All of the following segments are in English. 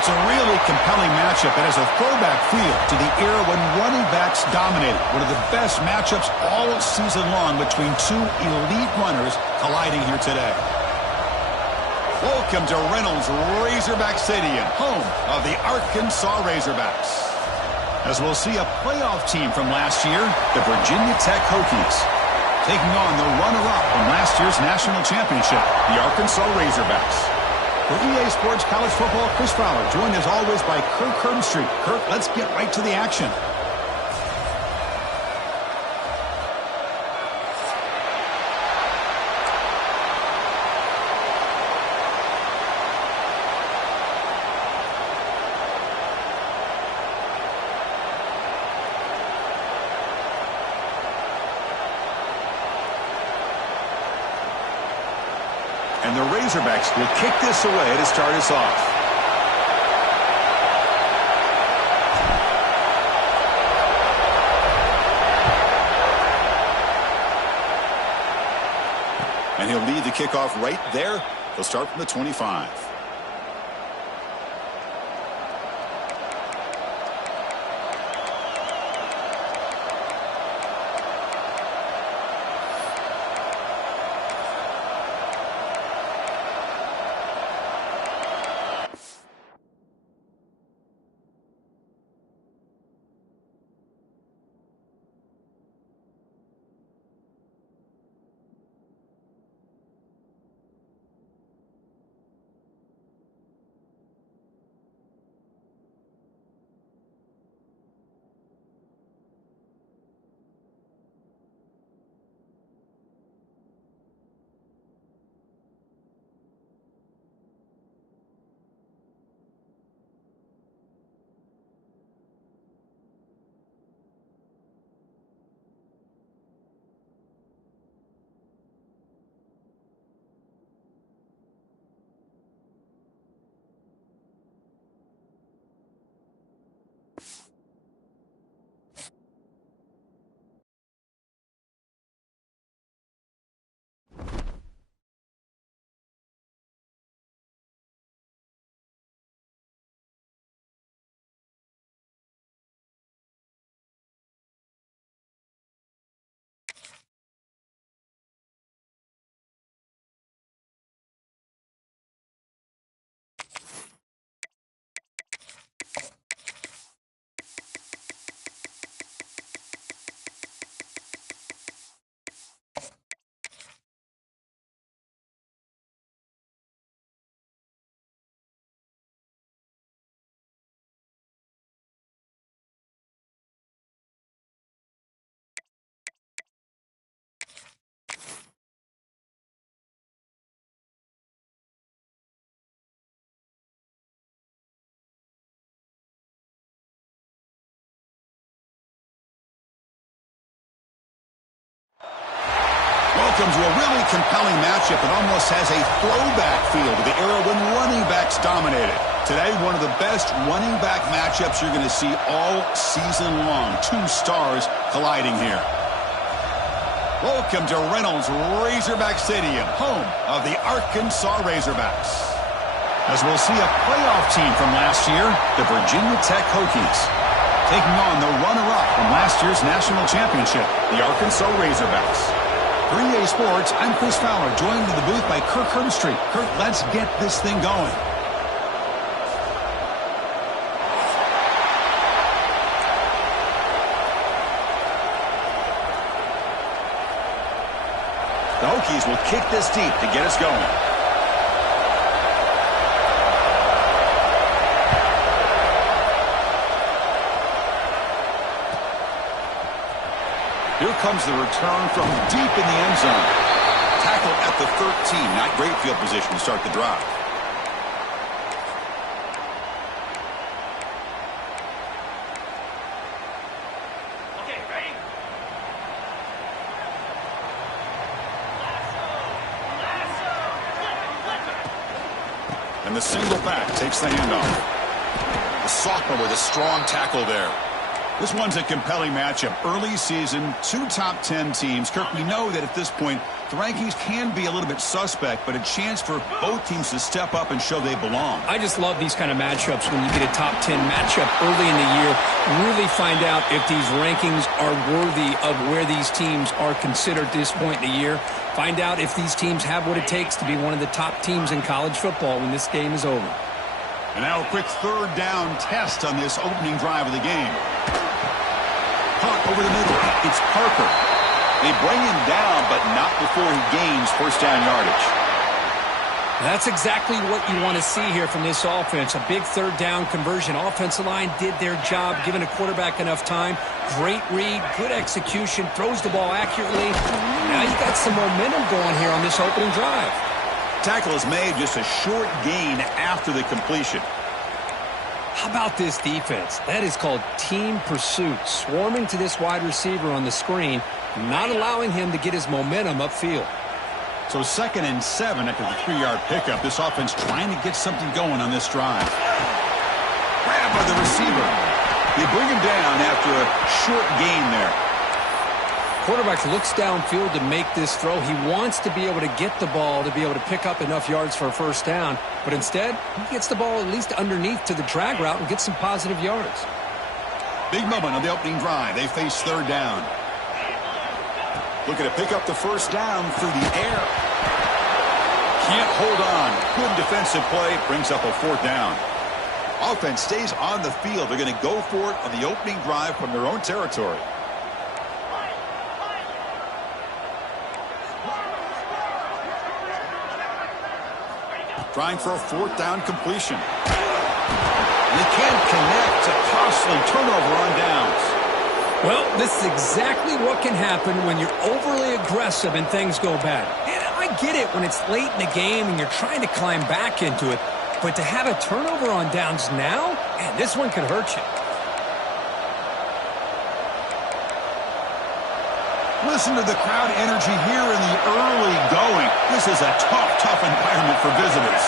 It's a really compelling matchup. It has a throwback feel to the era when running backs dominated. One of the best matchups all season long between two elite runners colliding here today. Welcome to Reynolds Razorback Stadium, home of the Arkansas Razorbacks. As we'll see a playoff team from last year, the Virginia Tech Hokies, taking on the runner-up from last year's national championship, the Arkansas Razorbacks. For EA Sports College Football, Chris Fowler, joined as always by Kirk Herbstreit. Kirk, let's get right to the action. And the Razorbacks will kick this away to start us off. And he'll lead the kickoff right there. He'll start from the 25. Welcome to a really compelling matchup that almost has a throwback feel to the era when running backs dominated. Today, one of the best running back matchups you're going to see all season long. Two stars colliding here. Welcome to Reynolds Razorback Stadium, home of the Arkansas Razorbacks. As we'll see a playoff team from last year, the Virginia Tech Hokies, taking on the runner-up from last year's national championship, the Arkansas Razorbacks. For EA Sports, I'm Chris Fowler, joined in the booth by Kirk Herbstreit. Kirk, let's get this thing going. The Hokies will kick this deep to get us going. Here comes the return from deep in the end zone. Tackle at the 13. Not great field position to start the drive. Okay, ready? Lasso. And the single back takes the handoff. The sophomore with a strong tackle there. This one's a compelling matchup. Early season, two top 10 teams. Kirk, we know that at this point, the rankings can be a little bit suspect, but a chance for both teams to step up and show they belong. I just love these kind of matchups when you get a top 10 matchup early in the year. Really find out if these rankings are worthy of where these teams are considered at this point in the year. Find out if these teams have what it takes to be one of the top teams in college football when this game is over. And now a quick third down test on this opening drive of the game. Caught over the middle. It's Parker. They bring him down, but not before he gains first down yardage. That's exactly what you want to see here from this offense. A big third down conversion. Offensive line did their job, giving a quarterback enough time. Great read, good execution, throws the ball accurately. Now you got some momentum going here on this opening drive. Tackle is made, just a short gain after the completion. How about this defense? That is called team pursuit. Swarming to this wide receiver on the screen, not allowing him to get his momentum upfield. So 2nd and 7 after the 3-yard pickup. This offense trying to get something going on this drive. Grab by the receiver. They bring him down after a short gain there. Quarterback looks downfield to make this throw. He wants to be able to get the ball to be able to pick up enough yards for a first down. But instead, he gets the ball at least underneath to the drag route and gets some positive yards. Big moment on the opening drive. They face third down. Looking to pick up the first down through the air. Can't hold on. Good defensive play. Brings up a fourth down. Offense stays on the field. They're going to go for it on the opening drive from their own territory. Trying for a fourth down completion. They can't connect. A costly turnover on downs. Well, this is exactly what can happen when you're overly aggressive and things go bad. And I get it when it's late in the game and you're trying to climb back into it. But to have a turnover on downs now, man, this one could hurt you. Listen to the crowd energy here in the early going. This is a tough environment for visitors.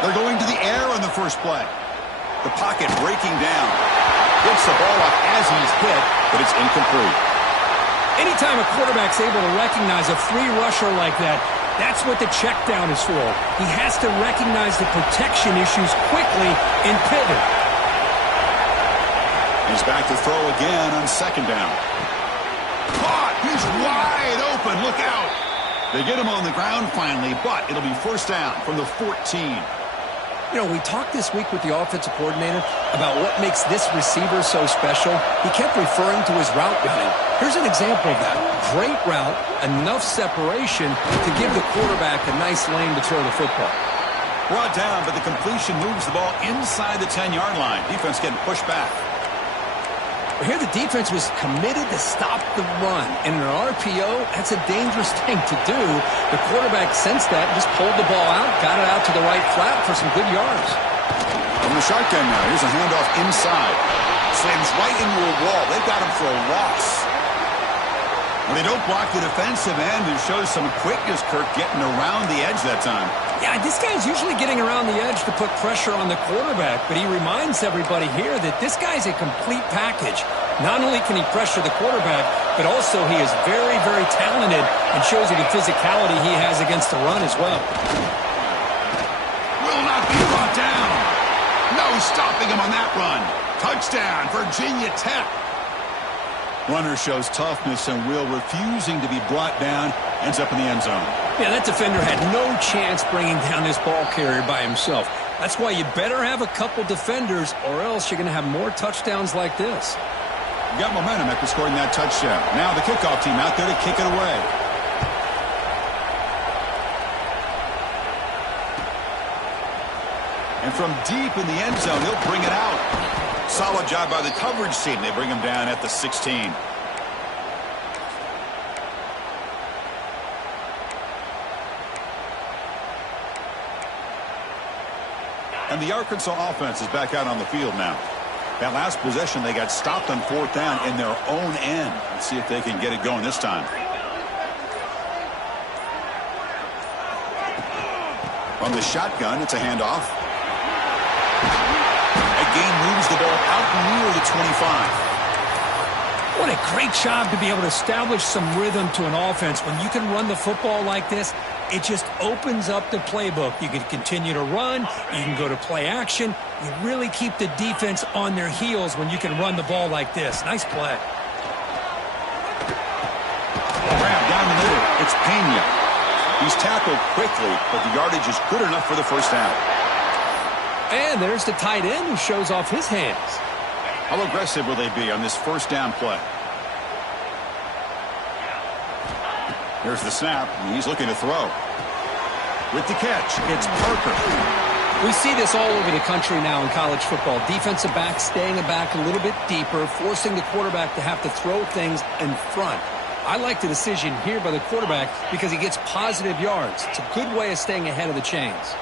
They're going to the air on the first play. The pocket breaking down. Gets the ball off as he's hit, but it's incomplete. Anytime a quarterback's able to recognize a free rusher like that, that's what the check down is for. He has to recognize the protection issues quickly and pivot. He's back to throw again on second down. Caught! He's wide open. Look out! They get him on the ground finally, but it'll be first down from the 14. You know, we talked this week with the offensive coordinator about what makes this receiver so special. He kept referring to his route running. Here's an example of that. Great route, enough separation to give the quarterback a nice lane to throw the football. Brought down, but the completion moves the ball inside the 10-yard line. Defense getting pushed back. Here the defense was committed to stop the run. And in an RPO, that's a dangerous thing to do. The quarterback sensed that, just pulled the ball out, got it out to the right flat for some good yards. From the shotgun now, here's a handoff inside. Slams right into a wall. They've got him for a loss. Well, they don't block the defensive end. It shows some quickness, Kirk, getting around the edge that time. Yeah, this guy's usually getting around the edge to put pressure on the quarterback, but he reminds everybody here that this guy's a complete package. Not only can he pressure the quarterback, but also he is very, very talented and shows you the physicality he has against the run as well. Will not be brought down. No stopping him on that run. Touchdown, Virginia Tech. Runner shows toughness and will, refusing to be brought down, ends up in the end zone. Yeah, that defender had no chance bringing down this ball carrier by himself. That's why you better have a couple defenders, or else you're going to have more touchdowns like this. You got momentum after scoring that touchdown. Now the kickoff team out there to kick it away. And from deep in the end zone, he'll bring it out. Solid job by the coverage team. They bring him down at the 16. And the Arkansas offense is back out on the field now. That last possession, they got stopped on fourth down in their own end. Let's see if they can get it going this time. From the shotgun, it's a handoff. the 25. What a great job to be able to establish some rhythm to an offense. When you can run the football like this, it just opens up the playbook. You can continue to run. You can go to play action. You really keep the defense on their heels when you can run the ball like this. Nice play. Grab down the middle. It's Pena. He's tackled quickly, but the yardage is good enough for the first down. And there's the tight end who shows off his hands. How aggressive will they be on this first down play? Here's the snap, and he's looking to throw. With the catch, it's Parker. We see this all over the country now in college football. Defensive backs staying back a little bit deeper, forcing the quarterback to have to throw things in front. I like the decision here by the quarterback because he gets positive yards. It's a good way of staying ahead of the chains.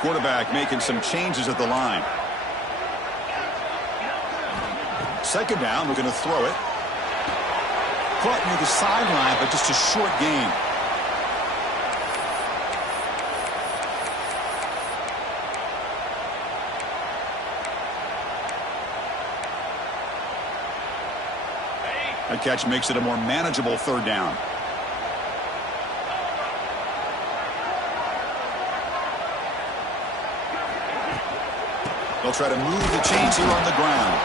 Quarterback making some changes at the line. Second down, we're going to throw it. Caught near the sideline, but just a short gain. That catch makes it a more manageable third down. They'll try to move the chains here on the ground.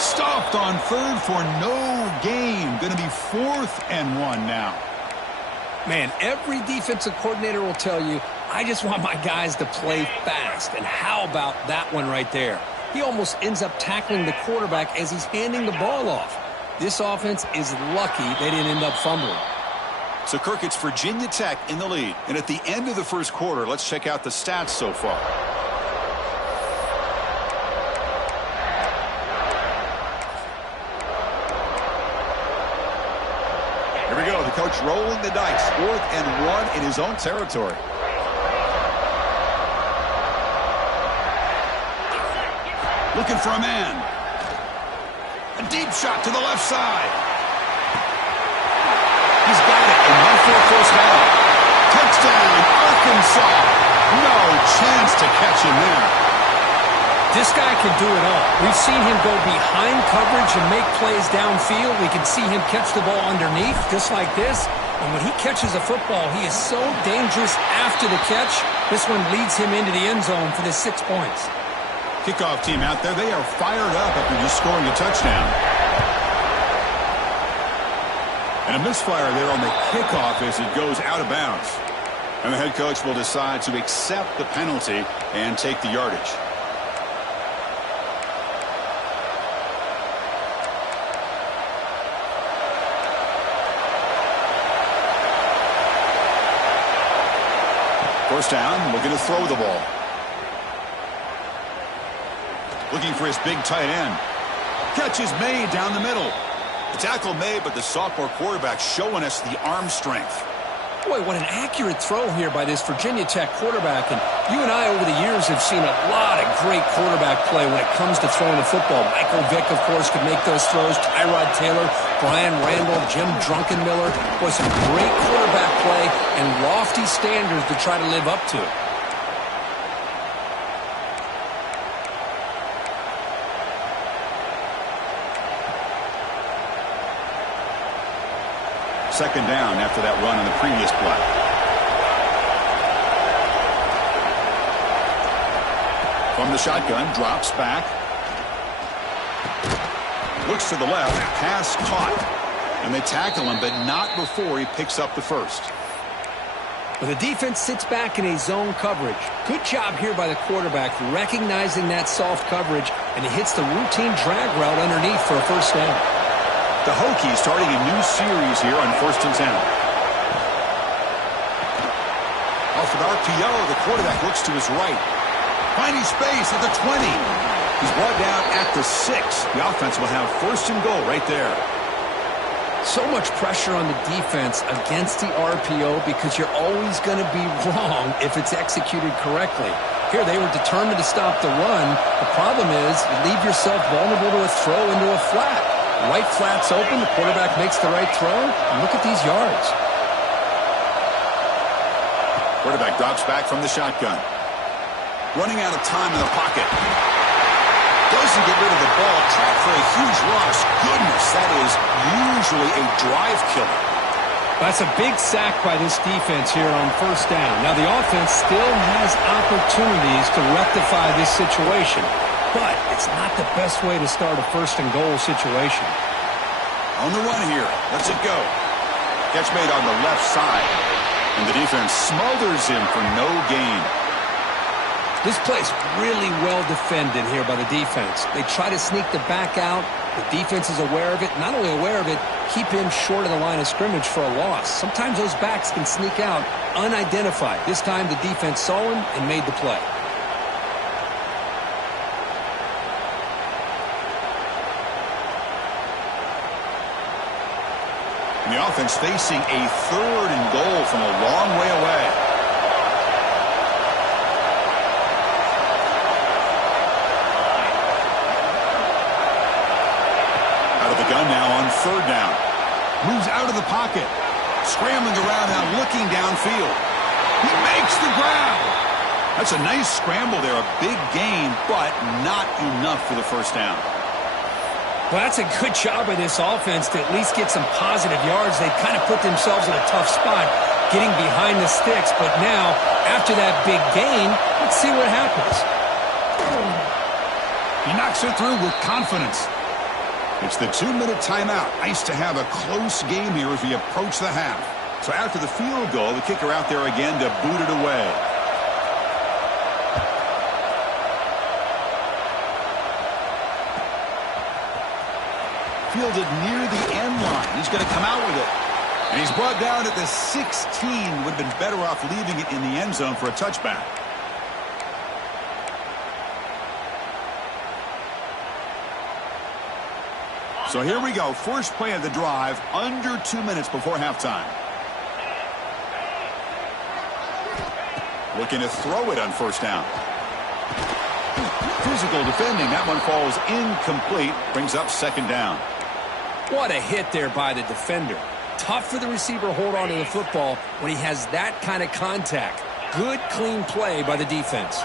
Stopped on third for no gain. Going to be 4th and 1 now. Man, every defensive coordinator will tell you, I just want my guys to play fast. And how about that one right there? He almost ends up tackling the quarterback as he's handing the ball off. This offense is lucky they didn't end up fumbling. So, Kirk, it's Virginia Tech in the lead. And at the end of the first quarter, let's check out the stats so far. Here we go. The coach rolling the dice. 4th and 1 in his own territory. Looking for a man. A deep shot to the left side. He's got it. Enough for a first down. Touchdown, Arkansas. No chance to catch him there. This guy can do it all. We've seen him go behind coverage and make plays downfield. We can see him catch the ball underneath just like this. And when he catches a football, he is so dangerous after the catch. This one leads him into the end zone for the 6 points. Kickoff team out there, they are fired up after just scoring a touchdown. And a misfire there on the kickoff as it goes out of bounds. And the head coach will decide to accept the penalty and take the yardage. First down, looking to throw the ball. Looking for his big tight end. Catch is made down the middle. The tackle made, but the sophomore quarterback showing us the arm strength. Boy, what an accurate throw here by this Virginia Tech quarterback. And you and I over the years have seen a lot of great quarterback play when it comes to throwing the football. Michael Vick, of course, could make those throws. Tyrod Taylor, Brian Randall, Jim Druckenmiller. Boy, some great quarterback play and lofty standards to try to live up to. Second down after that run on the previous play. From the shotgun, drops back. Looks to the left, pass caught. And they tackle him, but not before he picks up the first. Well, the defense sits back in a zone coverage. Good job here by the quarterback, recognizing that soft coverage, and he hits the routine drag route underneath for a first down. The Hokies starting a new series here on 1st and 10. Off an RPO, the quarterback looks to his right. Finding space at the 20. He's brought down at the 6. The offense will have 1st and goal right there. So much pressure on the defense against the RPO because you're always going to be wrong if it's executed correctly. Here, they were determined to stop the run. The problem is you leave yourself vulnerable to a throw into a flat. Right flat's open, the quarterback makes the right throw, and look at these yards. Quarterback drops back from the shotgun. Running out of time in the pocket. doesn't get rid of the ball, trapped for a huge loss. Goodness, that is usually a drive killer. That's a big sack by this defense here on first down. Now, the offense still has opportunities to rectify this situation, but it's not the best way to start a first-and-goal situation. On the run here. Lets it go. Catch made on the left side. And the defense smothers him for no gain. This play's really well defended here by the defense. They try to sneak the back out. The defense is aware of it. Not only aware of it, keep him short of the line of scrimmage for a loss. Sometimes those backs can sneak out unidentified. This time the defense saw him and made the play. And the offense facing a 3rd and goal from a long way away. Out of the gun now on 3rd down. Moves out of the pocket. Scrambling around now, looking downfield. He makes the grab. That's a nice scramble there. A big gain, but not enough for the first down. Well, that's a good job by this offense to at least get some positive yards. They kind of put themselves in a tough spot getting behind the sticks. But now, after that big gain, let's see what happens. He knocks it through with confidence. It's the 2-minute timeout. Nice to have a close game here as we approach the half. So after the field goal, the kicker out there again to boot it away. Fielded near the end line. He's going to come out with it. And he's brought down at the 16. Would have been better off leaving it in the end zone for a touchback. So here we go. First play of the drive, under 2 minutes before halftime. Looking to throw it on first down. Physical defending. That one falls incomplete. Brings up 2nd down. What a hit there by the defender. Tough for the receiver to hold on to the football when he has that kind of contact. Good, clean play by the defense.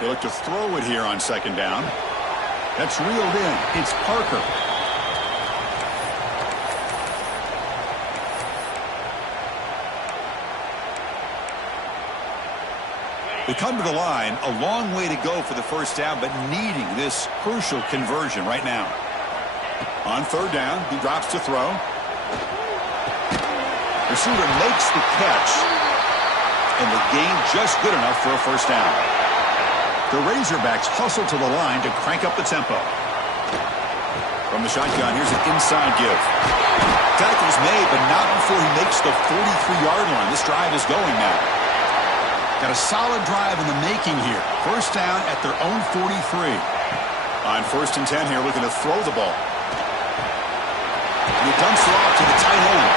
They look to throw it here on 2nd down. That's reeled in. It's Parker. They come to the line. A long way to go for the first down, but needing this crucial conversion right now. On 3rd down, he drops to throw. Receiver makes the catch. And the gain just good enough for a first down. The Razorbacks hustle to the line to crank up the tempo. From the shotgun, here's an inside give. Tackle's made, but not before he makes the 43-yard line. This drive is going now. Got a solid drive in the making here. First down at their own 43. On 1st and 10 here, looking to throw the ball. And he dumps it off to the tight end.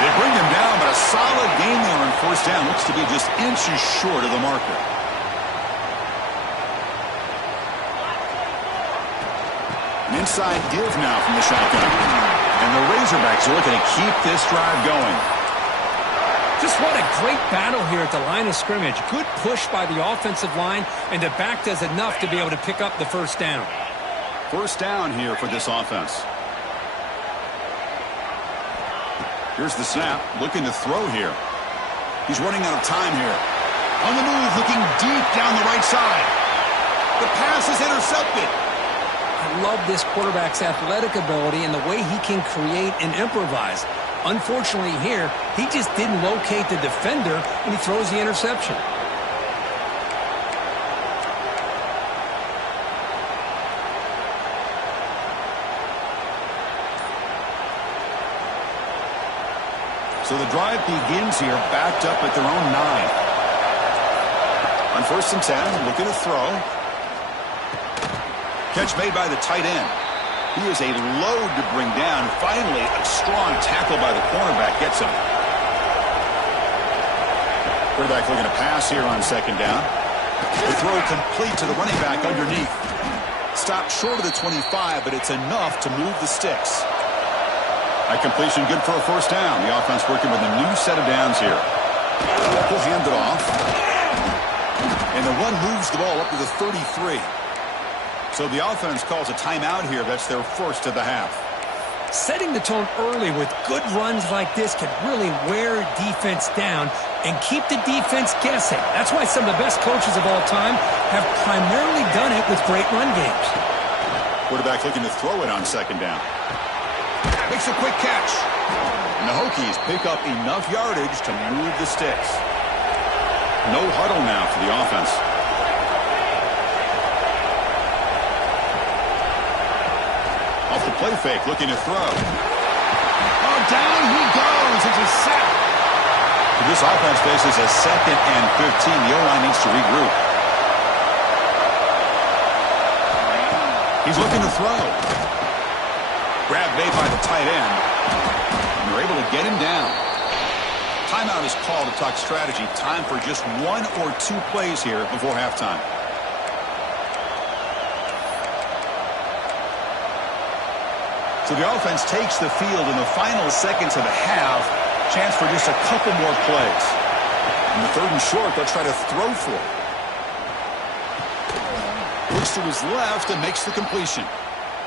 They bring him down, but a solid gain there on 1st down. Looks to be just inches short of the marker. An inside give now from the shotgun. And the Razorbacks are looking to keep this drive going. Just what a great battle here at the line of scrimmage. Good push by the offensive line, and the back does enough to be able to pick up the first down. First down here for this offense. Here's the snap, looking to throw here. He's running out of time here. On the move, looking deep down the right side. The pass is intercepted. I love this quarterback's athletic ability and the way he can create and improvise. Unfortunately here, he just didn't locate the defender when he throws the interception. So the drive begins here, backed up at their own 9. On 1st and 10, looking to throw. Catch made by the tight end. He is a load to bring down. Finally, a strong tackle by the cornerback gets him. Quarterback looking to pass here on 2nd down. The throw complete to the running back underneath. Stopped short of the 25, but it's enough to move the sticks. That completion good for a first down. The offense working with a new set of downs here. He'll hand it off. And the run moves the ball up to the 33. So the offense calls a timeout here. That's their first of the half. Setting the tone early with good runs like this can really wear defense down and keep the defense guessing. That's why some of the best coaches of all time have primarily done it with great run games. Quarterback looking to throw it on second down. Makes a quick catch. And the Hokies pick up enough yardage to move the sticks. No huddle now for the offense. Off the play fake, looking to throw. Oh, down he goes. It's a sack. This offense faces a 2nd and 15. The O-line needs to regroup. He's looking to throw. Grab made by the tight end. And they're able to get him down. Timeout is called to talk strategy. Time for just 1 or 2 plays here before halftime. So the offense takes the field in the final seconds of the half. Chance for just a couple more plays. In the 3rd and short, they'll try to throw for it. Looks to his left and makes the completion.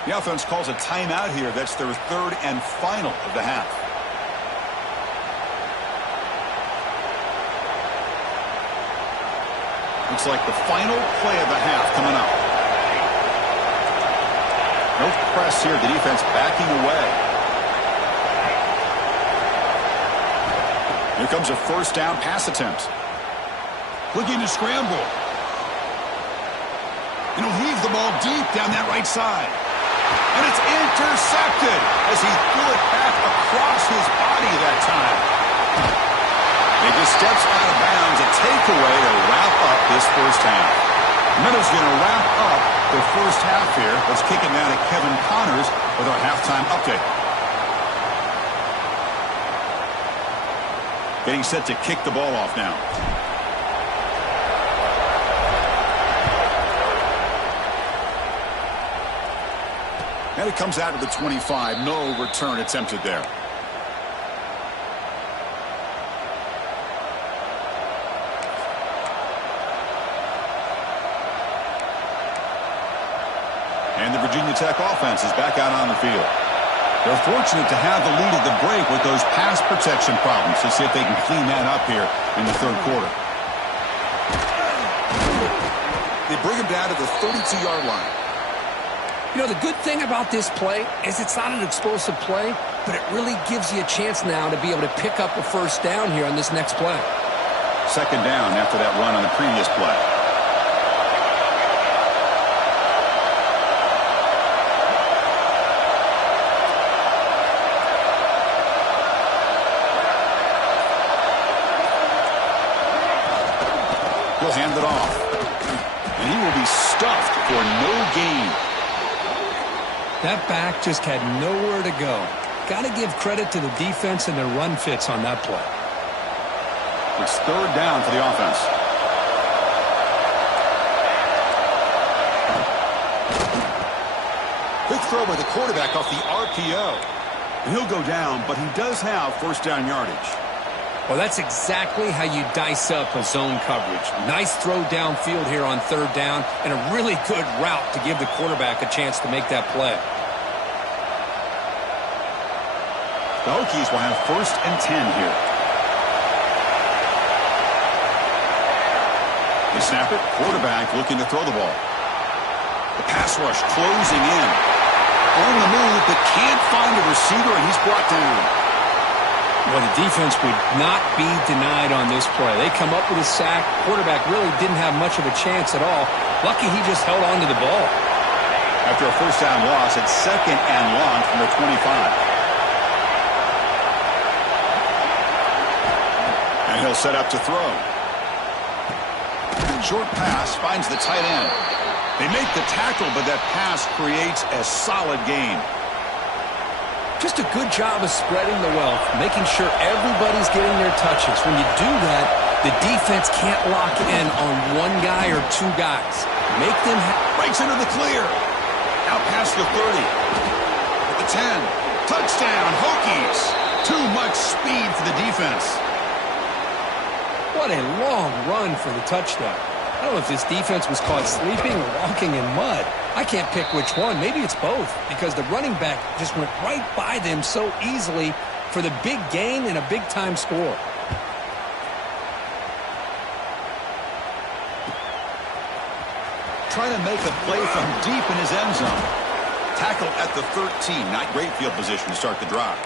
The offense calls a timeout here. That's their 3rd and final of the half. Looks like the final play of the half coming up. No press here. The defense backing away. Here comes a 1st down pass attempt. Looking to scramble. And he'll heave the ball deep down that right side. And it's intercepted as he threw it back across his body that time. He just steps out of bounds. A takeaway to wrap up this first half. Minnows going to wrap up the first half here. Let's kick it now to Kevin Connors with our halftime update. Getting set to kick the ball off now. And it comes out of the 25. No return attempted there. And the Virginia Tech offense is back out on the field. They're fortunate to have the lead at the break with those pass protection problems. Let's see if they can clean that up here in the 3rd quarter. They bring him down to the 32-yard line. You know, the good thing about this play is it's not an explosive play, but it really gives you a chance now to be able to pick up a 1st down here on this next play. 2nd down after that run on the previous play. He'll hand it off. And he will be stuffed for no gain. That back just had nowhere to go. Got to give credit to the defense and their run fits on that play. It's 3rd down for the offense. Quick throw by the quarterback off the RPO. And he'll go down, but he does have 1st down yardage. Well, that's exactly how you dice up a zone coverage. Nice throw downfield here on 3rd down, and a really good route to give the quarterback a chance to make that play. The Hokies will have 1st and 10 here. They snap it. Quarterback looking to throw the ball. The pass rush closing in. On the move, but can't find a receiver, and he's brought down. Well, the defense would not be denied on this play. They come up with a sack. Quarterback really didn't have much of a chance at all. Lucky he just held on to the ball. After a 1st down loss, it's 2nd and long from the 25. And he'll set up to throw. Short pass finds the tight end. They make the tackle, but that pass creates a solid gain. Just a good job of spreading the wealth, making sure everybody's getting their touches. When you do that, the defense can't lock in on 1 guy or 2 guys. Make them breaks into the clear. Out past the 30. At the 10. Touchdown, Hokies. Too much speed for the defense. What a long run for the touchdown. I don't know if this defense was caught sleeping or walking in mud. I can't pick which one. Maybe it's both, because the running back just went right by them so easily for the big gain and a big-time score. Trying to make a play from deep in his end zone. Tackle at the 13. Not great field position to start the drive.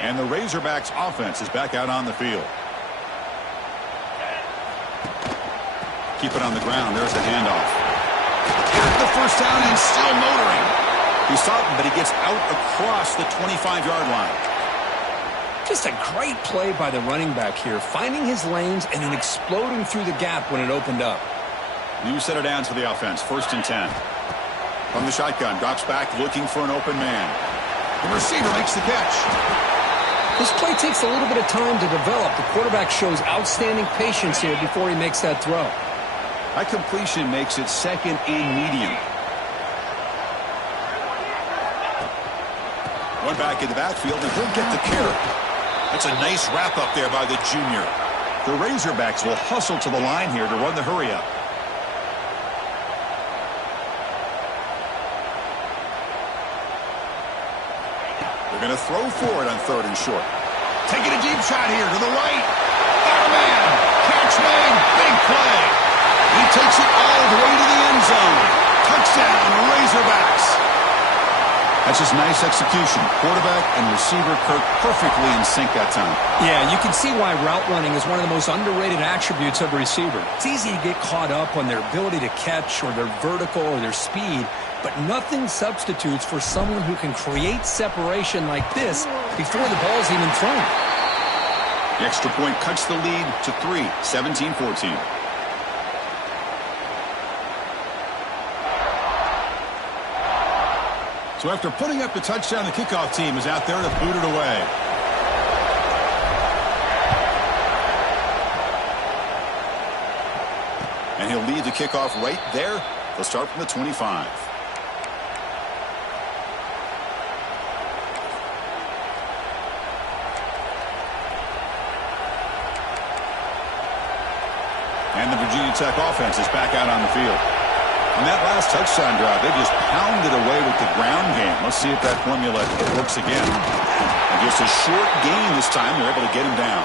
And the Razorbacks offense is back out on the field. Keep it on the ground. There's the handoff. Got the first down and still motoring. He saw it, but he gets out across the 25-yard line. Just a great play by the running back here, finding his lanes and then exploding through the gap when it opened up. New set of downs for the offense. 1st and 10. From the shotgun, drops back looking for an open man. The receiver makes the catch. This play takes a little bit of time to develop. The quarterback shows outstanding patience here before he makes that throw. That completion makes it 2nd and medium. One back in the backfield, and he'll get the carry. That's a nice wrap up there by the junior. The Razorbacks will hustle to the line here to run the hurry up. They're going to throw for it on 3rd and short. Taking a deep shot here to the right. Got a man. Catch made. Big play. He takes it all the way to the end zone. Touchdown, Razorbacks. That's just nice execution. Quarterback and receiver Kirk perfectly in sync that time. Yeah, you can see why route running is one of the most underrated attributes of a receiver. It's easy to get caught up on their ability to catch or their vertical or their speed, but nothing substitutes for someone who can create separation like this before the ball's even thrown. The extra point cuts the lead to 3, 17-14. So after putting up the touchdown, the kickoff team is out there to boot it away. And he'll lead the kickoff right there. They'll start from the 25. And the Virginia Tech offense is back out on the field. On that last touchdown drive, they just pounded away with the ground game. Let's see if that formula works again. And just a short gain this time, they're able to get him down.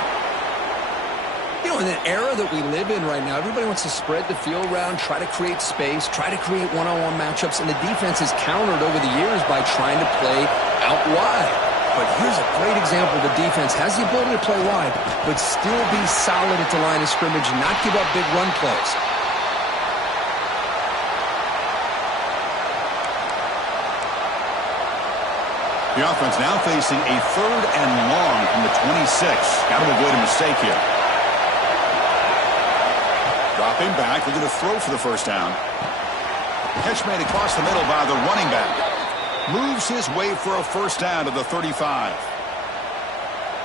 You know, in the era that we live in right now, everybody wants to spread the field around, try to create space, try to create one-on-one matchups, and the defense has countered over the years by trying to play out wide. But here's a great example. The defense has the ability to play wide, but still be solid at the line of scrimmage and not give up big run plays. The offense now facing a 3rd and long from the 26. Got to avoid a mistake here. Dropping back, looking to throw for the first down. Catch made across the middle by the running back. Moves his way for a first down to the 35.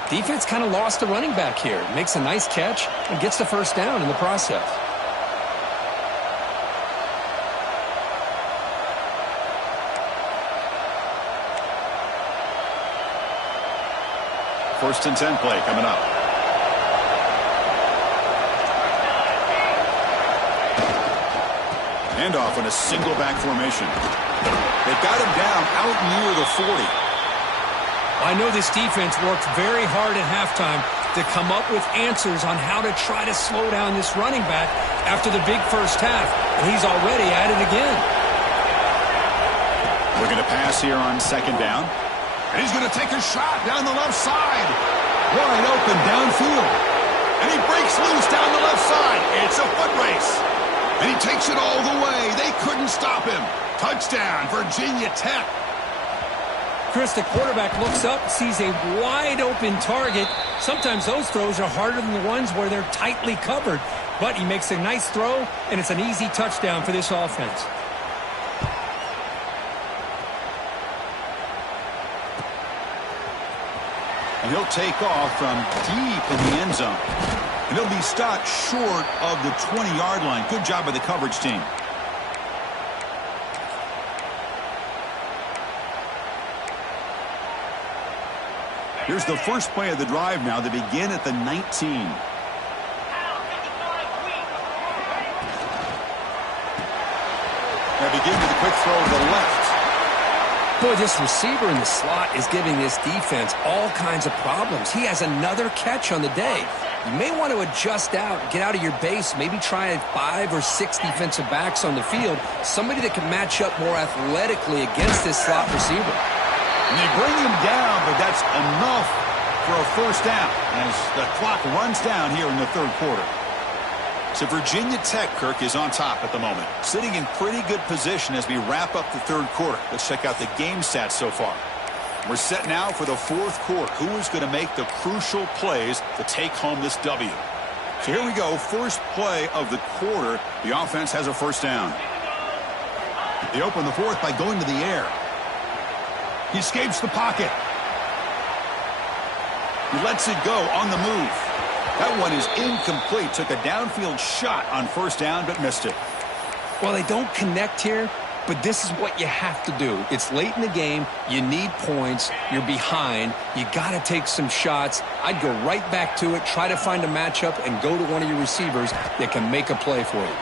Defense kind of lost the running back here. Makes a nice catch and gets the first down in the process. First and 10 play coming up. Handoff in a single back formation. They've got him down out near the 40. I know this defense worked very hard at halftime to come up with answers on how to try to slow down this running back after the big first half, and he's already at it again. Looking to pass here on 2nd down. And he's going to take a shot down the left side. Wide open downfield. And he breaks loose down the left side. It's a foot race. And he takes it all the way. They couldn't stop him. Touchdown, Virginia Tech. Chris, the quarterback looks up, sees a wide open target. Sometimes those throws are harder than the ones where they're tightly covered. But he makes a nice throw, and it's an easy touchdown for this offense. And he'll take off from deep in the end zone. And he'll be stopped short of the 20-yard line. Good job by the coverage team. Here's the first play of the drive now. They begin at the 19. They begin with a quick throw to the left. Boy, this receiver in the slot is giving this defense all kinds of problems. He has another catch on the day. You may want to adjust out, get out of your base, maybe try 5 or 6 defensive backs on the field, somebody that can match up more athletically against this slot receiver. And they bring him down, but that's enough for a first down as the clock runs down here in the third quarter. So Virginia Tech, Kirk, is on top at the moment, sitting in pretty good position as we wrap up the third quarter. Let's check out the game stats so far. We're set now for the fourth quarter. Who is going to make the crucial plays to take home this W? So here we go. First play of the quarter. The offense has a first down. They open the fourth by going to the air. He escapes the pocket. He lets it go on the move. That one is incomplete. Took a downfield shot on first down, but missed it. Well, they don't connect here, but this is what you have to do. It's late in the game. You need points. You're behind. You got to take some shots. I'd go right back to it, try to find a matchup, and go to one of your receivers that can make a play for you.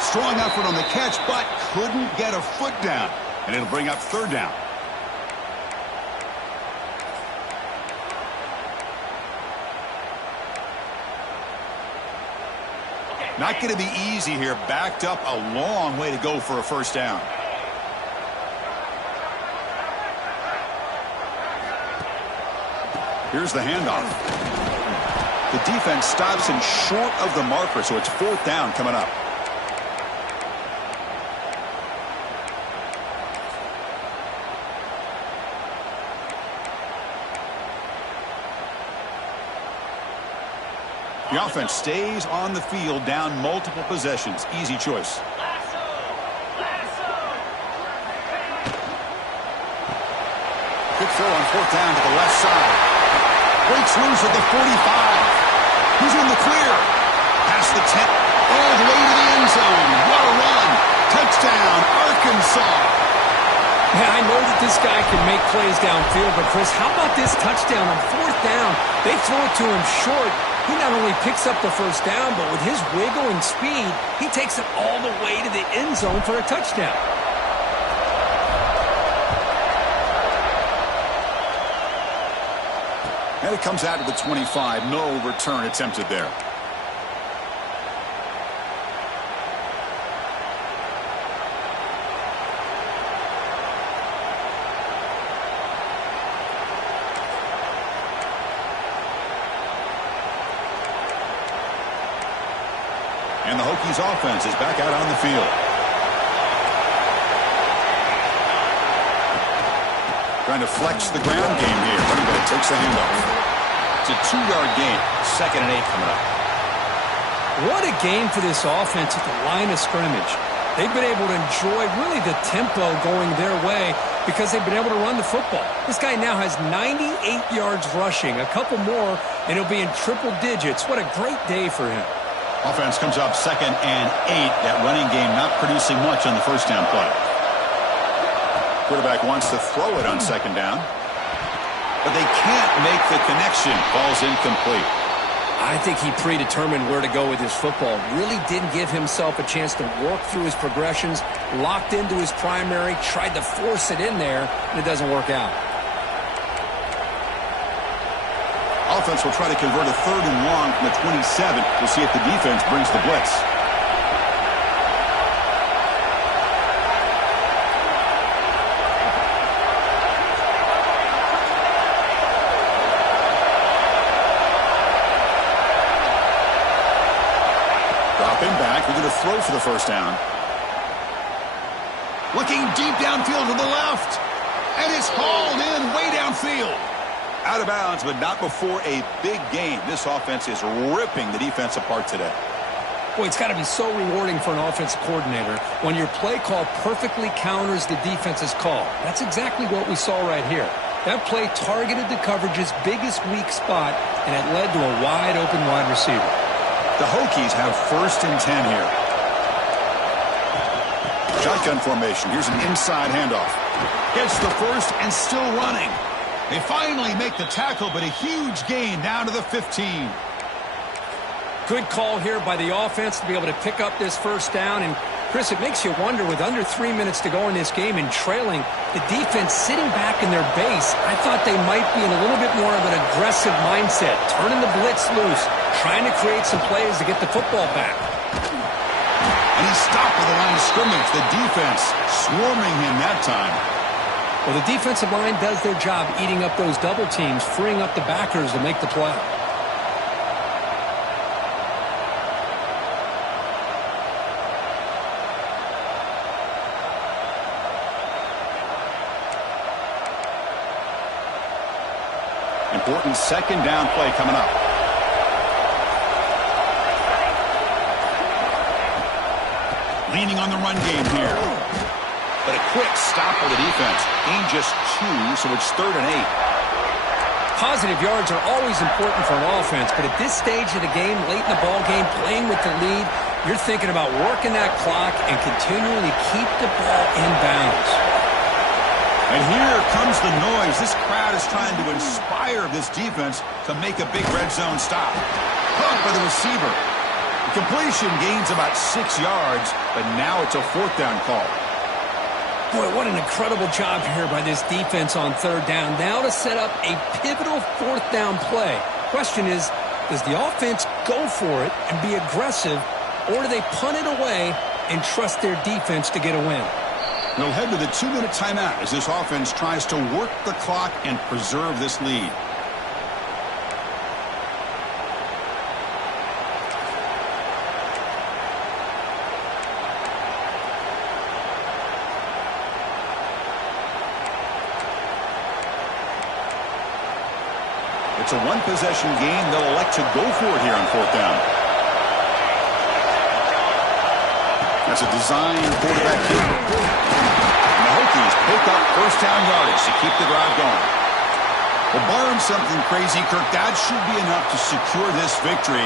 Strong effort on the catch, but couldn't get a foot down. And it'll bring up third down. Not going to be easy here. Backed up a long way to go for a first down. Here's the handoff. The defense stops him short of the marker, so it's fourth down coming up. The offense stays on the field, down multiple possessions. Easy choice. Good throw on fourth down to the left side. Breaks loose at the 45. He's in the clear. Past the 10. All the way to the end zone. What a run. Touchdown, Arkansas. Yeah, I know that this guy can make plays downfield, but Chris, how about this touchdown on fourth down? They throw it to him short. He not only picks up the first down, but with his wiggle and speed, he takes it all the way to the end zone for a touchdown. And it comes out to the 25. No return attempted there. And the Hokies offense is back out on the field. Trying to flex the ground game here. Running back takes the handoff. It's a 2-yard gain. 2nd and 8 coming up. What a game for this offense at the line of scrimmage. They've been able to enjoy really the tempo going their way because they've been able to run the football. This guy now has 98 yards rushing. A couple more, and he'll be in triple digits. What a great day for him. Offense comes up 2nd and 8. That running game not producing much on the first down play. Quarterback wants to throw it on 2nd down. But they can't make the connection. Ball's incomplete. I think he predetermined where to go with his football. Really didn't give himself a chance to work through his progressions. Locked into his primary. Tried to force it in there, and it doesn't work out. Offense will try to convert a 3rd and long from the 27. We'll see if the defense brings the blitz. Dropping back. We're going to throw for the first down. Looking deep downfield to the left. And it's hauled in way downfield. Out of bounds, but not before a big game. This offense is ripping the defense apart today. Boy, it's got to be so rewarding for an offensive coordinator when your play call perfectly counters the defense's call. That's exactly what we saw right here. That play targeted the coverage's biggest weak spot, and it led to a wide-open wide receiver. The Hokies have 1st and 10 here. Shotgun formation. Here's an inside handoff. Gets the first and still running. They finally make the tackle, but a huge gain down to the 15. Good call here by the offense to be able to pick up this first down. And, Chris, it makes you wonder, with under 3 minutes to go in this game and trailing, the defense sitting back in their base, I thought they might be in a little bit more of an aggressive mindset, turning the blitz loose, trying to create some plays to get the football back. And he stopped at the line of scrimmage. The defense swarming him that time. Well, the defensive line does their job eating up those double teams, freeing up the backers to make the play. Important second down play coming up. Leaning on the run game here. But a quick stop for the defense. Gain just 2, so it's 3rd and 8. Positive yards are always important for an offense, but at this stage of the game, late in the ball game, playing with the lead, you're thinking about working that clock and continuing to keep the ball in bounds. And here comes the noise. This crowd is trying to inspire this defense to make a big red zone stop. Caught by the receiver. The completion gains about 6 yards, but now it's a 4th down call. Boy, what an incredible job here by this defense on 3rd down. Now to set up a pivotal 4th down play. Question is, does the offense go for it and be aggressive, or do they punt it away and trust their defense to get a win? They'll head to the 2-minute timeout as this offense tries to work the clock and preserve this lead. It's a one-possession game. They'll elect to go for it here on 4th down. That's a design quarterback kick. And the Hokies pick up 1st down yardage to keep the drive going. Well, barring something crazy, Kirk, that should be enough to secure this victory.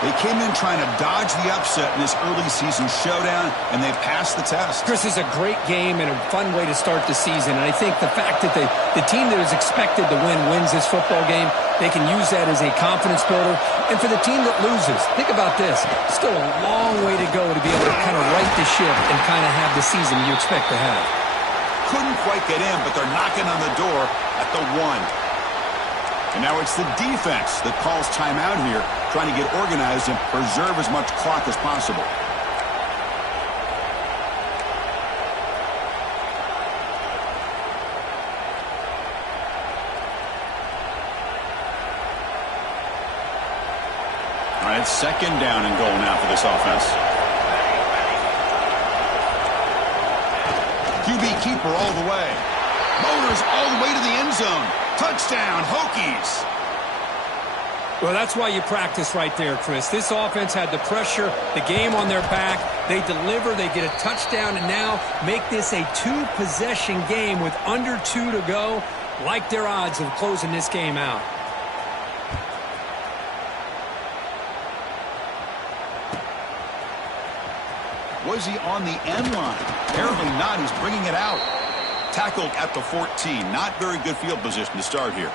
They came in trying to dodge the upset in this early season showdown, and they passed the test. Chris, is a great game and a fun way to start the season. And I think the fact that the team that is expected to win wins this football game, they can use that as a confidence builder. And for the team that loses, think about this. Still a long way to go to be able to kind of right the ship and kind of have the season you expect to have. Couldn't quite get in, but they're knocking on the door at the 1. And now it's the defense that calls timeout here, trying to get organized and preserve as much clock as possible. All right, it's 2nd down and goal now for this offense. QB keeper all the way. Motors all the way to the end zone. Touchdown, Hokies. Well, that's why you practice right there, Chris. This offense had the pressure, the game on their back. They deliver, they get a touchdown, and now make this a 2-possession game with under 2 to go. Like their odds of closing this game out. Was he on the end line? Apparently not. He's bringing it out. Tackled at the 14. Not very good field position to start here.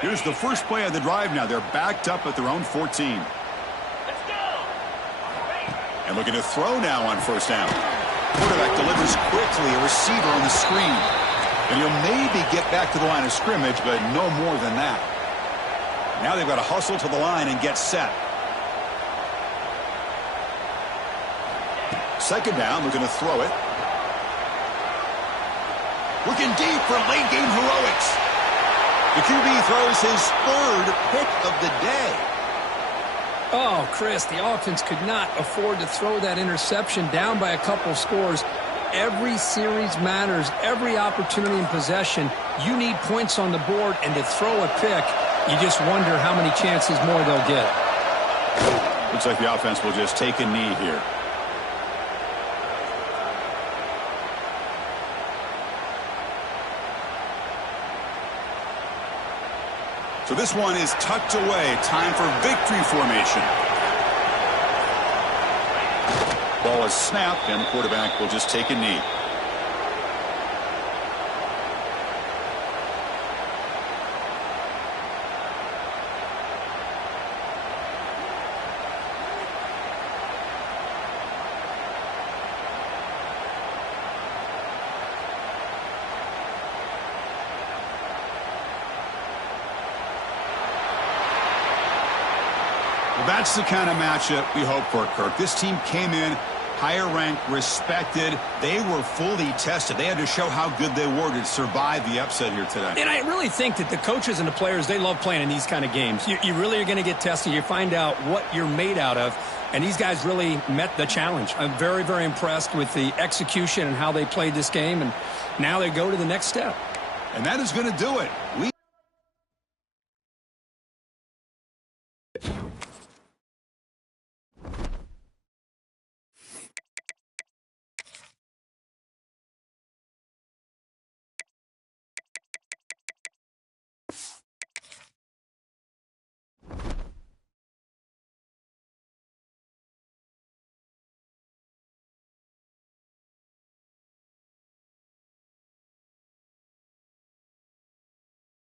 Here's the first play of the drive now. They're backed up at their own 14. Let's go. And looking to throw now on 1st down. Quarterback delivers quickly, a receiver on the screen. And he'll maybe get back to the line of scrimmage, but no more than that. Now they've got to hustle to the line and get set. 2nd down, looking to throw it. Looking deep for late game heroics. The QB throws his 3rd pick of the day. Oh, Chris, the offense could not afford to throw that interception down by a couple scores. Every series matters. Every opportunity in possession, you need points on the board, and to throw a pick, you just wonder how many chances more they'll get. Looks like the offense will just take a knee here. So this one is tucked away. Time for victory formation. Ball is snapped, and the quarterback will just take a knee. Well, that's the kind of matchup we hope for, Kirk. This team came in higher ranked, respected. They were fully tested. They had to show how good they were to survive the upset here today. And I really think that the coaches and the players, they love playing in these kind of games. You really are going to get tested. You find out what you're made out of. And these guys really met the challenge. I'm very, very impressed with the execution and how they played this game. And now they go to the next step. And that is going to do it.